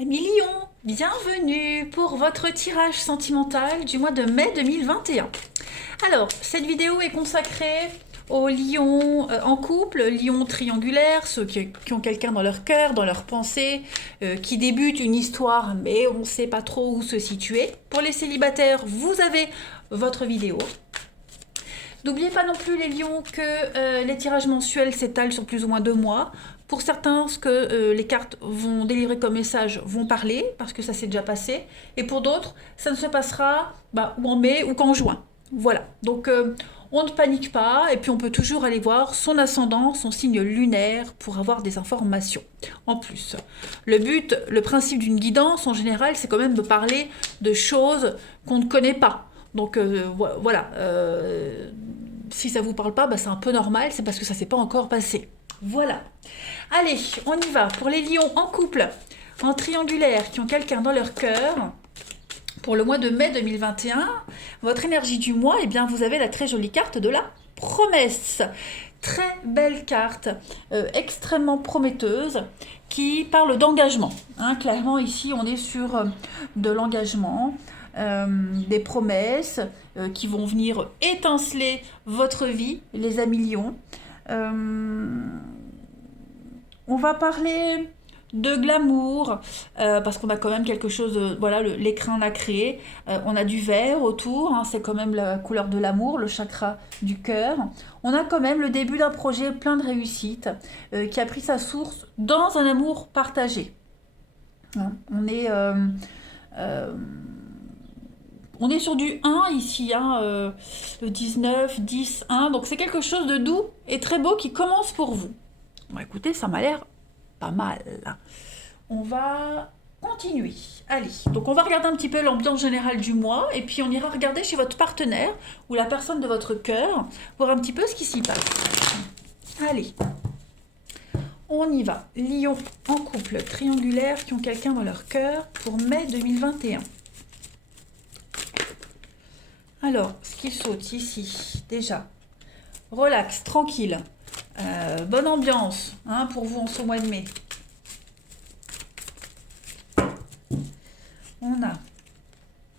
Amis Lion, bienvenue pour votre tirage sentimental du mois de mai 2021. Alors, cette vidéo est consacrée aux lions en couple, lions triangulaires, ceux qui ont quelqu'un dans leur cœur, dans leur pensée, qui débutent une histoire mais on ne sait pas trop où se situer. Pour les célibataires, vous avez votre vidéo. N'oubliez pas non plus les lions que les tirages mensuels s'étalent sur plus ou moins 2 mois. Pour certains, ce que les cartes vont délivrer comme message vont parler, parce que ça s'est déjà passé. Et pour d'autres, ça ne se passera ou en mai ou qu'en juin. Voilà. Donc on ne panique pas, et puis on peut toujours aller voir son ascendant, son signe lunaire, pour avoir des informations. En plus, le principe d'une guidance, en général, c'est quand même de parler de choses qu'on ne connaît pas. Donc voilà, si ça vous parle pas, c'est un peu normal, c'est parce que ça s'est pas encore passé. Voilà. Allez, on y va. Pour les lions en couple, en triangulaire, qui ont quelqu'un dans leur cœur, pour le mois de mai 2021, votre énergie du mois, eh bien, vous avez la très jolie carte de la promesse. Très belle carte, extrêmement prometteuse, qui parle d'engagement. Clairement, ici, on est sur de l'engagement. Des promesses qui vont venir étinceler votre vie, les amis lions. On va parler de glamour, parce qu'on a quand même quelque chose, voilà, l'écrin l'a créé, on a du vert autour, c'est quand même la couleur de l'amour, le chakra du cœur. On a quand même le début d'un projet plein de réussite, qui a pris sa source dans un amour partagé. On est... on est sur du 1 ici, le 19, 10, 1. Donc c'est quelque chose de doux et très beau qui commence pour vous. Bon, écoutez, ça m'a l'air pas mal. On va continuer. Allez, donc on va regarder un petit peu l'ambiance générale du mois et puis on ira regarder chez votre partenaire ou la personne de votre cœur, voir un petit peu ce qui s'y passe. Allez, on y va. Lion en couple triangulaire qui ont quelqu'un dans leur cœur pour mai 2021. Alors, ce qui saute ici, déjà, relax, tranquille, bonne ambiance pour vous en ce mois de mai.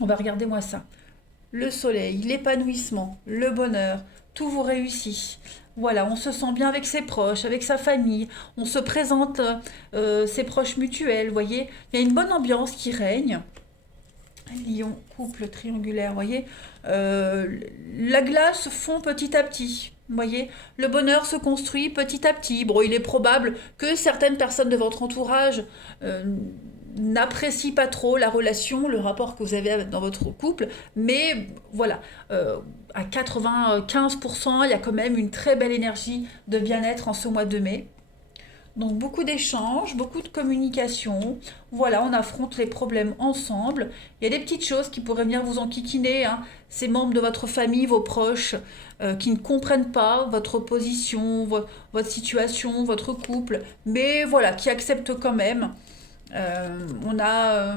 On va regarder moi ça, le soleil, l'épanouissement, le bonheur, tout vous réussit. Voilà, on se sent bien avec ses proches, avec sa famille, on se présente ses proches mutuels, vous voyez, il y a une bonne ambiance qui règne. Lion, couple triangulaire, vous voyez, la glace fond petit à petit. Vous voyez, le bonheur se construit petit à petit. Bon, il est probable que certaines personnes de votre entourage n'apprécient pas trop la relation, le rapport que vous avez dans votre couple, mais voilà, à 95%, il y a quand même une très belle énergie de bien-être en ce mois de mai. Donc beaucoup d'échanges, beaucoup de communication. Voilà, on affronte les problèmes ensemble. Il y a des petites choses qui pourraient venir vous enquiquiner. Ces membres de votre famille, vos proches, qui ne comprennent pas votre position, votre situation, votre couple, mais voilà, qui acceptent quand même. On a...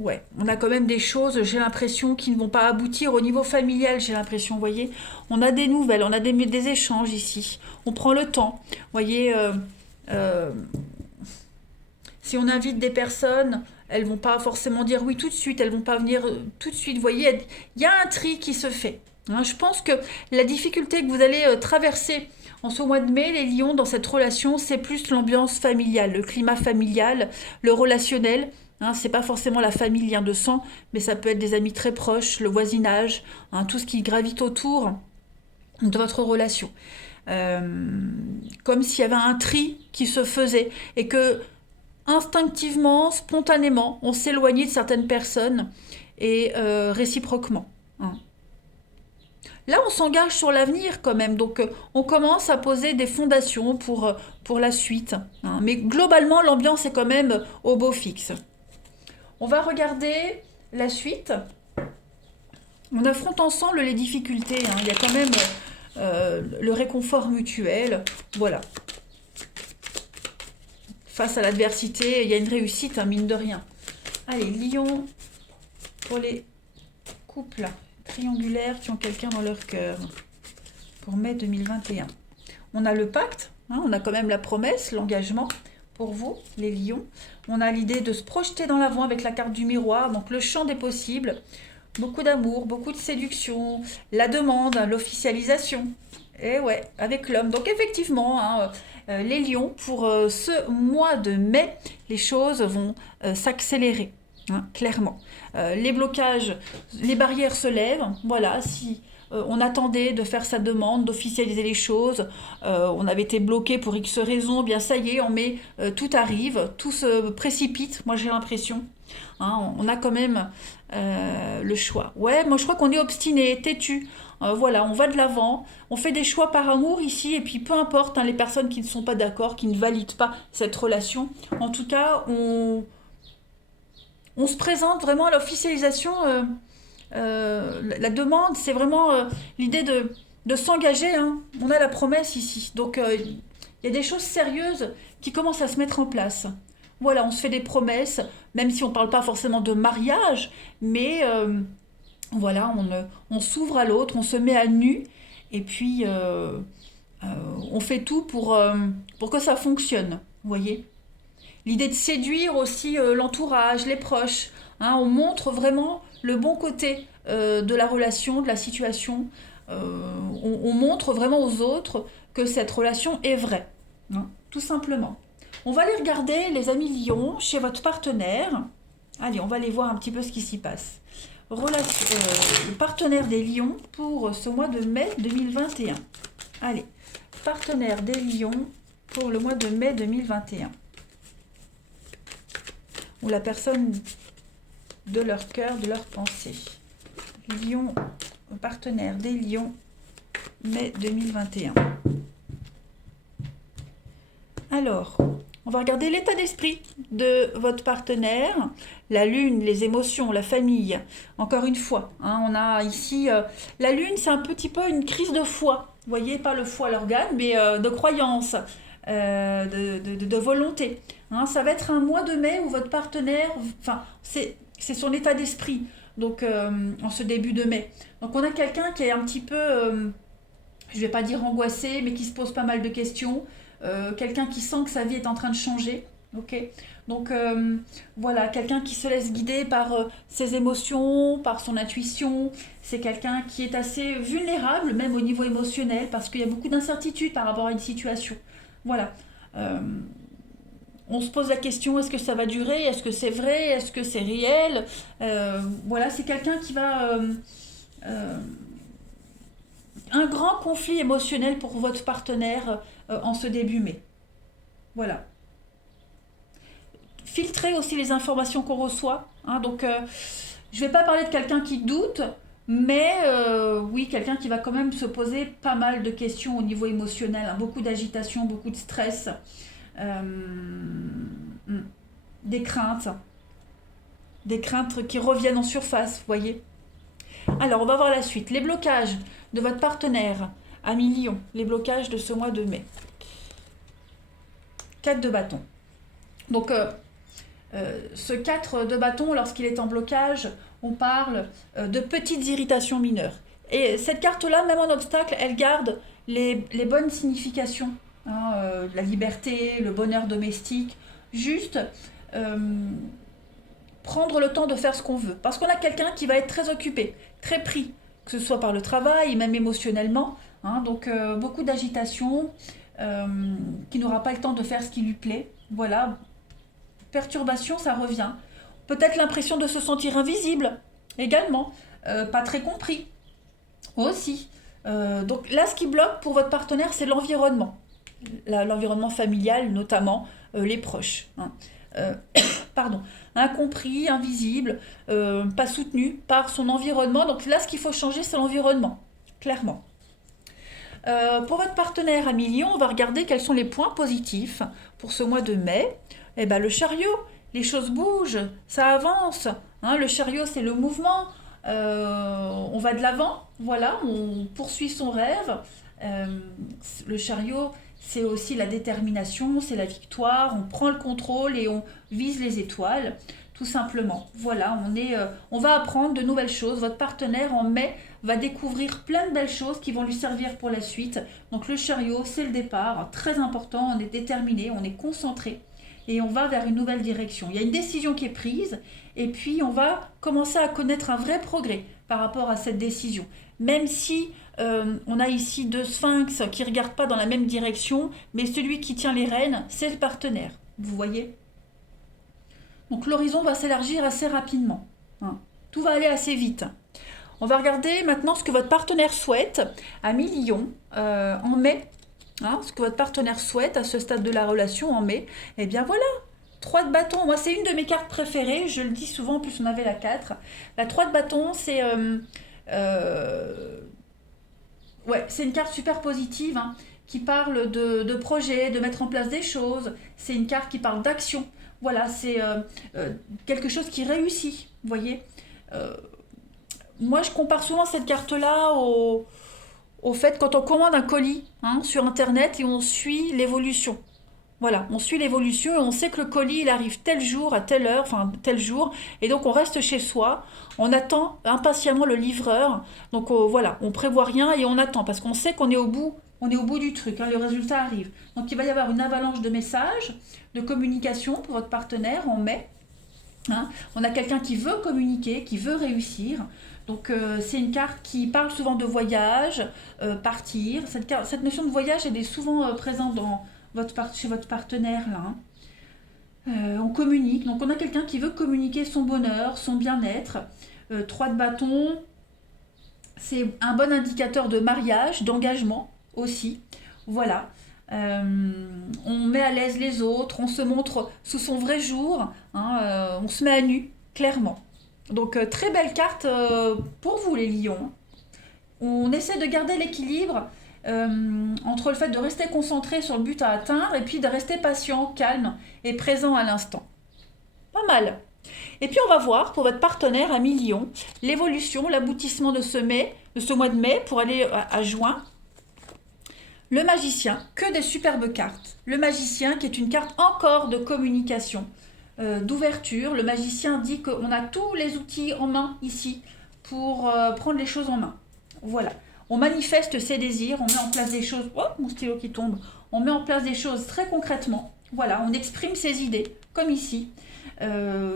Ouais, on a quand même des choses, j'ai l'impression, qui ne vont pas aboutir au niveau familial, j'ai l'impression, vous voyez. On a des nouvelles, on a des échanges ici. On prend le temps, vous voyez. Euh, si on invite des personnes, elles vont pas forcément dire oui tout de suite, elles vont pas venir tout de suite, vous voyez. Il y a un tri qui se fait. Je pense que la difficulté que vous allez traverser en ce mois de mai, les lions, dans cette relation, c'est plus l'ambiance familiale, le climat familial, le relationnel. C'est pas forcément la famille, lien de sang, mais ça peut être des amis très proches, le voisinage, tout ce qui gravite autour de votre relation. Comme s'il y avait un tri qui se faisait et que instinctivement, spontanément, on s'éloignait de certaines personnes et réciproquement. Là, on s'engage sur l'avenir quand même, donc on commence à poser des fondations pour la suite. Mais globalement, l'ambiance est quand même au beau fixe. On va regarder la suite. On affronte ensemble les difficultés. Il y a quand même le réconfort mutuel. Voilà. Face à l'adversité, il y a une réussite, mine de rien. Allez, Lion, pour les couples triangulaires qui ont quelqu'un dans leur cœur, pour mai 2021. On a le pacte, on a quand même la promesse, l'engagement. pour vous, les lions. On a l'idée de se projeter dans l'avant avec la carte du miroir, donc le champ des possibles. Beaucoup d'amour, beaucoup de séduction, la demande, l'officialisation. Et ouais, avec l'homme. Donc effectivement, hein, les lions, pour ce mois de mai, les choses vont s'accélérer, hein, clairement. Les blocages, les barrières se lèvent. Voilà, si on attendait de faire sa demande, d'officialiser les choses, on avait été bloqué pour X raisons, bien ça y est, tout arrive, tout se précipite, moi j'ai l'impression. Hein, on a quand même le choix. Ouais, moi je crois qu'on est obstiné, têtu. Voilà, on va de l'avant, on fait des choix par amour ici, et puis peu importe, hein, les personnes qui ne sont pas d'accord, qui ne valident pas cette relation, en tout cas, on se présente vraiment à l'officialisation. La demande, c'est vraiment l'idée de s'engager, hein. On a la promesse ici. Donc, il y a des choses sérieuses qui commencent à se mettre en place. Voilà, on se fait des promesses, même si on ne parle pas forcément de mariage, mais voilà, on s'ouvre à l'autre, on se met à nu, et puis on fait tout pour que ça fonctionne, vous voyez. L'idée de séduire aussi l'entourage, les proches, hein, on montre vraiment le bon côté de la relation, de la situation. On montre vraiment aux autres que cette relation est vraie, hein, tout simplement. On va aller regarder, les amis lions, chez votre partenaire. Allez, on va aller voir un petit peu ce qui s'y passe. Le partenaire des lions pour ce mois de mai 2021. Allez, partenaire des lions pour le mois de mai 2021. Ou la personne de leur cœur, de leur pensée. Lion, partenaire des lions, mai 2021. Alors, on va regarder l'état d'esprit de votre partenaire, la lune, les émotions, la famille. Encore une fois, hein, on a ici la lune, c'est un petit peu une crise de foi. Vous voyez, pas le foie, l'organe, mais de croyance, de volonté. Hein, ça va être un mois de mai où votre partenaire, enfin, c'est son état d'esprit. Donc, en ce début de mai. Donc, on a quelqu'un qui est un petit peu, je ne vais pas dire angoissé, mais qui se pose pas mal de questions. Quelqu'un qui sent que sa vie est en train de changer. Ok, donc voilà, quelqu'un qui se laisse guider par ses émotions, par son intuition. C'est quelqu'un qui est assez vulnérable, même au niveau émotionnel, parce qu'il y a beaucoup d'incertitudes par rapport à une situation. Voilà. On se pose la question, est-ce que ça va durer? Est-ce que c'est vrai? Est-ce que c'est réel? Voilà, c'est quelqu'un qui va... un grand conflit émotionnel pour votre partenaire en ce début mai. Voilà. Filtrer aussi les informations qu'on reçoit. Hein, donc, je ne vais pas parler de quelqu'un qui doute, mais oui, quelqu'un qui va quand même se poser pas mal de questions au niveau émotionnel. Hein, beaucoup d'agitation, beaucoup de stress. Des craintes qui reviennent en surface, vous voyez. Alors, on va voir la suite. Les blocages de votre partenaire, ami lion, les blocages de ce mois de mai. 4 de bâton. Donc, ce 4 de bâton, lorsqu'il est en blocage, on parle de petites irritations mineures. Et cette carte-là, même en obstacle, elle garde les bonnes significations. Hein, la liberté, le bonheur domestique. Juste prendre le temps de faire ce qu'on veut. Parce qu'on a quelqu'un qui va être très occupé, très pris, que ce soit par le travail, même émotionnellement. Hein, donc, beaucoup d'agitation, qui n'aura pas le temps de faire ce qui lui plaît. Voilà. Perturbation, ça revient. Peut-être l'impression de se sentir invisible, également. Pas très compris, aussi. Donc là, ce qui bloque pour votre partenaire, c'est l'environnement. L'environnement familial, notamment les proches. Hein. Pardon. Incompris, invisible, pas soutenu par son environnement. Donc là, ce qu'il faut changer, c'est l'environnement, clairement. Pour votre partenaire ami lion, on va regarder quels sont les points positifs pour ce mois de mai. Eh ben, le chariot, les choses bougent, ça avance. Hein, le chariot, c'est le mouvement. On va de l'avant, voilà, on poursuit son rêve. Le chariot, c'est aussi la détermination, c'est la victoire. On prend le contrôle et on vise les étoiles, tout simplement. Voilà, on va apprendre de nouvelles choses. Votre partenaire, en mai, va découvrir plein de belles choses qui vont lui servir pour la suite. Donc le chariot, c'est le départ, très important, on est déterminé, on est concentré. et on va vers une nouvelle direction. Il y a une décision qui est prise et puis on va commencer à connaître un vrai progrès par rapport à cette décision. Même si on a ici deux sphinx qui ne regardent pas dans la même direction, mais celui qui tient les rênes, c'est le partenaire. Vous voyez? Donc l'horizon va s'élargir assez rapidement. Hein. Tout va aller assez vite. On va regarder maintenant ce que votre partenaire souhaite à mi-lion en mai. Hein, ce que votre partenaire souhaite à ce stade de la relation en mai. Eh bien voilà, 3 de bâton. Moi, c'est une de mes cartes préférées. Je le dis souvent, en plus on avait la 4. La 3 de bâton, c'est ouais, c'est une carte super positive hein, qui parle de projet, de mettre en place des choses. C'est une carte qui parle d'action. Voilà, c'est quelque chose qui réussit. Vous voyez moi, je compare souvent cette carte-là au fait quand on commande un colis hein, sur Internet et on suit l'évolution. Voilà, on suit l'évolution et on sait que le colis, il arrive tel jour, à telle heure, enfin tel jour. Et donc, on reste chez soi, on attend impatiemment le livreur. Donc, voilà, on prévoit rien et on attend parce qu'on sait qu'on est au bout. On est au bout du truc, hein, le résultat arrive. Donc, il va y avoir une avalanche de messages, de communication pour votre partenaire en mai. Hein. On a quelqu'un qui veut communiquer, qui veut réussir. Donc c'est une carte qui parle souvent de voyage, partir. Cette notion de voyage, elle est souvent présente chez votre partenaire là. Hein. On communique, donc on a quelqu'un qui veut communiquer son bonheur, son bien-être. 3 de bâton, c'est un bon indicateur de mariage, d'engagement aussi. Voilà. On met à l'aise les autres, on se montre sous son vrai jour, hein, on se met à nu, clairement. Donc très belle carte pour vous les lions. On essaie de garder l'équilibre entre le fait de rester concentré sur le but à atteindre et puis de rester patient, calme et présent à l'instant. Pas mal. Et puis on va voir pour votre partenaire à mi-lion l'évolution, l'aboutissement de ce mois de mai pour aller à juin. Le magicien, que des superbes cartes. Le magicien qui est une carte encore de communication. D'ouverture. Le magicien dit qu'on a tous les outils en main ici pour prendre les choses en main. Voilà. On manifeste ses désirs, on met en place des choses. Oh, mon stylo qui tombe. On met en place des choses très concrètement. Voilà, on exprime ses idées, comme ici.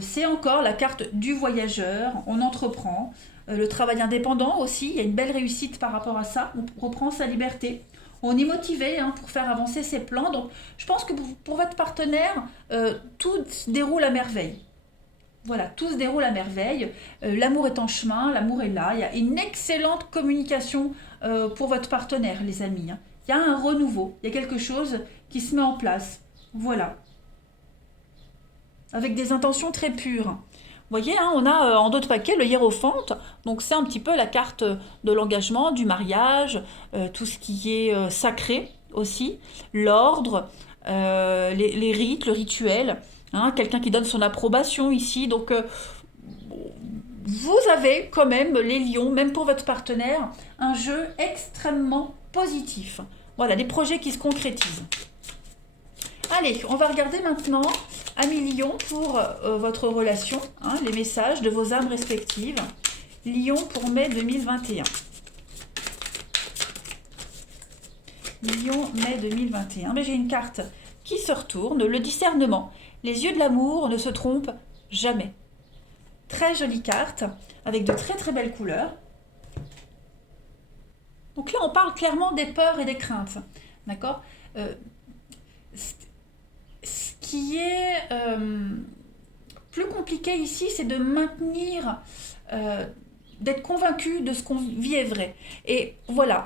C'est encore la carte du voyageur. On entreprend. Le travail indépendant aussi. Il y a une belle réussite par rapport à ça. On reprend sa liberté. On est motivé hein, pour faire avancer ses plans. Donc, je pense que pour votre partenaire, tout se déroule à merveille. Voilà, tout se déroule à merveille. L'amour est en chemin, l'amour est là. Il y a une excellente communication pour votre partenaire, les amis. Hein. Il y a un renouveau, il y a quelque chose qui se met en place. Voilà. Avec des intentions très pures. Vous voyez, hein, on a en d'autres paquets le hiérophante, donc c'est un petit peu la carte de l'engagement, du mariage, tout ce qui est sacré aussi, l'ordre, les rites, le rituel, hein, quelqu'un qui donne son approbation ici, donc vous avez quand même les lions, même pour votre partenaire, un jeu extrêmement positif. Voilà, des projets qui se concrétisent. Allez, on va regarder maintenant à mi-lion pour votre relation, hein, les messages de vos âmes respectives. Lion pour mai 2021. Lion, mai 2021. Mais j'ai une carte qui se retourne, le discernement. Les yeux de l'amour ne se trompent jamais. Très jolie carte, avec de très très belles couleurs. Donc là, on parle clairement des peurs et des craintes. D'accord ce qui est plus compliqué ici, c'est de maintenir, d'être convaincu de ce qu'on vit est vrai. Et voilà,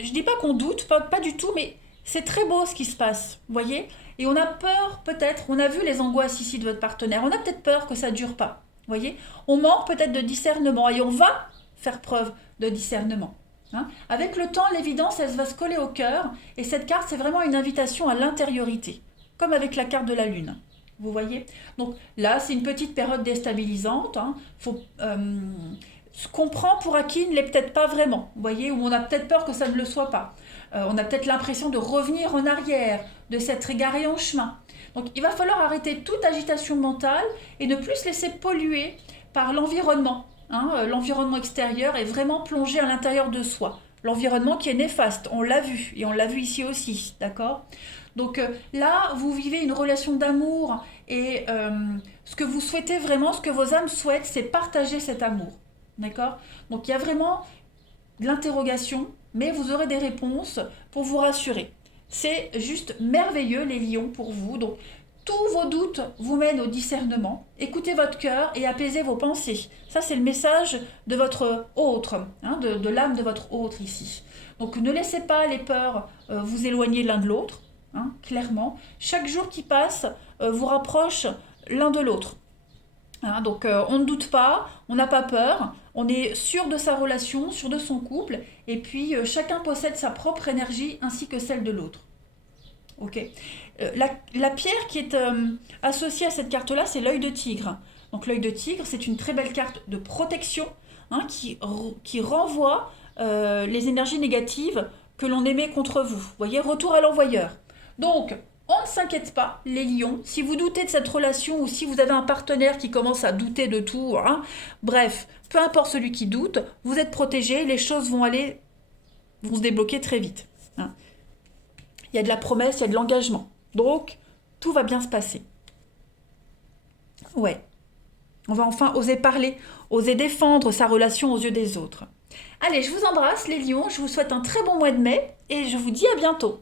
je dis pas qu'on doute, pas du tout, mais c'est très beau ce qui se passe, vous voyez. Et on a peur peut-être, on a vu les angoisses ici de votre partenaire, on a peut-être peur que ça ne dure pas, vous voyez. On manque peut-être de discernement et on va faire preuve de discernement. Hein. Avec le temps, l'évidence, elle va se coller au cœur et cette carte, c'est vraiment une invitation à l'intériorité. Comme avec la carte de la Lune, vous voyez. Donc là, c'est une petite période déstabilisante. Hein. Ce qu'on prend pour acquis ne l'est peut-être pas vraiment, vous voyez, ou on a peut-être peur que ça ne le soit pas. On a peut-être l'impression de revenir en arrière, de s'être égaré en chemin. Donc il va falloir arrêter toute agitation mentale et ne plus se laisser polluer par l'environnement. Hein. L'environnement extérieur est vraiment plongé à l'intérieur de soi. L'environnement qui est néfaste, on l'a vu, et on l'a vu ici aussi, d'accord ? Donc là, vous vivez une relation d'amour et ce que vous souhaitez vraiment, ce que vos âmes souhaitent, c'est partager cet amour. D'accord? Donc il y a vraiment de l'interrogation, mais vous aurez des réponses pour vous rassurer. C'est juste merveilleux les lions pour vous. Donc tous vos doutes vous mènent au discernement. Écoutez votre cœur et apaisez vos pensées. Ça, c'est le message de votre autre, hein, de l'âme de votre autre ici. Donc ne laissez pas les peurs vous éloigner l'un de l'autre, hein, clairement. Chaque jour qui passe vous rapproche l'un de l'autre. Hein, donc on ne doute pas, on n'a pas peur, on est sûr de sa relation, sûr de son couple, et puis chacun possède sa propre énergie ainsi que celle de l'autre. Ok. La pierre qui est associée à cette carte-là, c'est l'œil de tigre. Donc l'œil de tigre, c'est une très belle carte de protection, hein, qui renvoie les énergies négatives que l'on émet contre vous. Vous voyez, retour à l'envoyeur. Donc, on ne s'inquiète pas, les lions. Si vous doutez de cette relation ou si vous avez un partenaire qui commence à douter de tout, hein, bref, peu importe celui qui doute, vous êtes protégés, les choses vont se débloquer très vite. Hein. Il y a de la promesse, il y a de l'engagement. Donc, tout va bien se passer. Ouais. On va enfin oser parler, oser défendre sa relation aux yeux des autres. Allez, je vous embrasse les lions, je vous souhaite un très bon mois de mai et je vous dis à bientôt.